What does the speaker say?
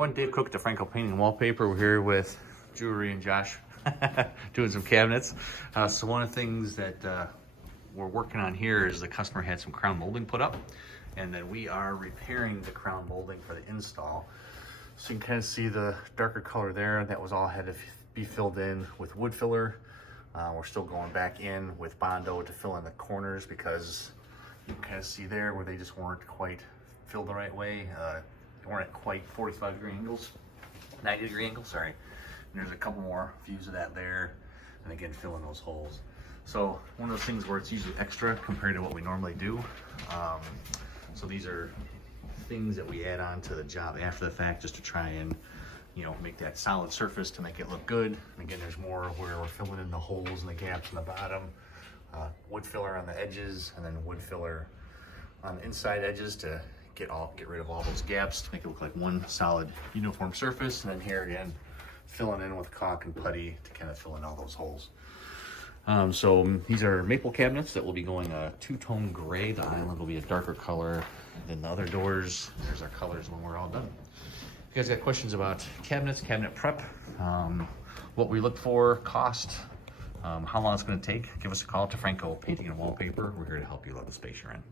everyone, Dave Cook, DeFranco Painting and Wallpaper. We're here with Jewelry and Josh doing some cabinets. So one of the things that we're working on here is the customer had some crown molding put up, and then we are repairing the crown molding for the install. So you can kind of see the darker color there. That was all had to be filled in with wood filler. We're still going back in with Bondo to fill in the corners because you can kind of see there where they just weren't quite filled the right way. They weren't at quite 45-degree angles, 90-degree angles, sorry. And there's a couple more views of that there, and again, fill in those holes. So one of those things where it's usually extra compared to what we normally do. So these are things that we add on to the job after the fact just to try and, you know, make that solid surface to make it look good. And again, there's more where we're filling in the holes and the gaps in the bottom, wood filler on the edges, and then wood filler on the inside edges to get rid of all those gaps to make it look like one solid uniform surface. And then here again, filling in with caulk and putty to kind of fill in all those holes. So these are maple cabinets that will be going a two-tone gray. The island will be a darker color than the other doors. There's our colors when we're all done. If you guys got questions about cabinets, cabinet prep, what we look for, cost, how long it's going to take, give us a call at DeFranco Painting and Wallpaper. We're here to help you love the space you're in.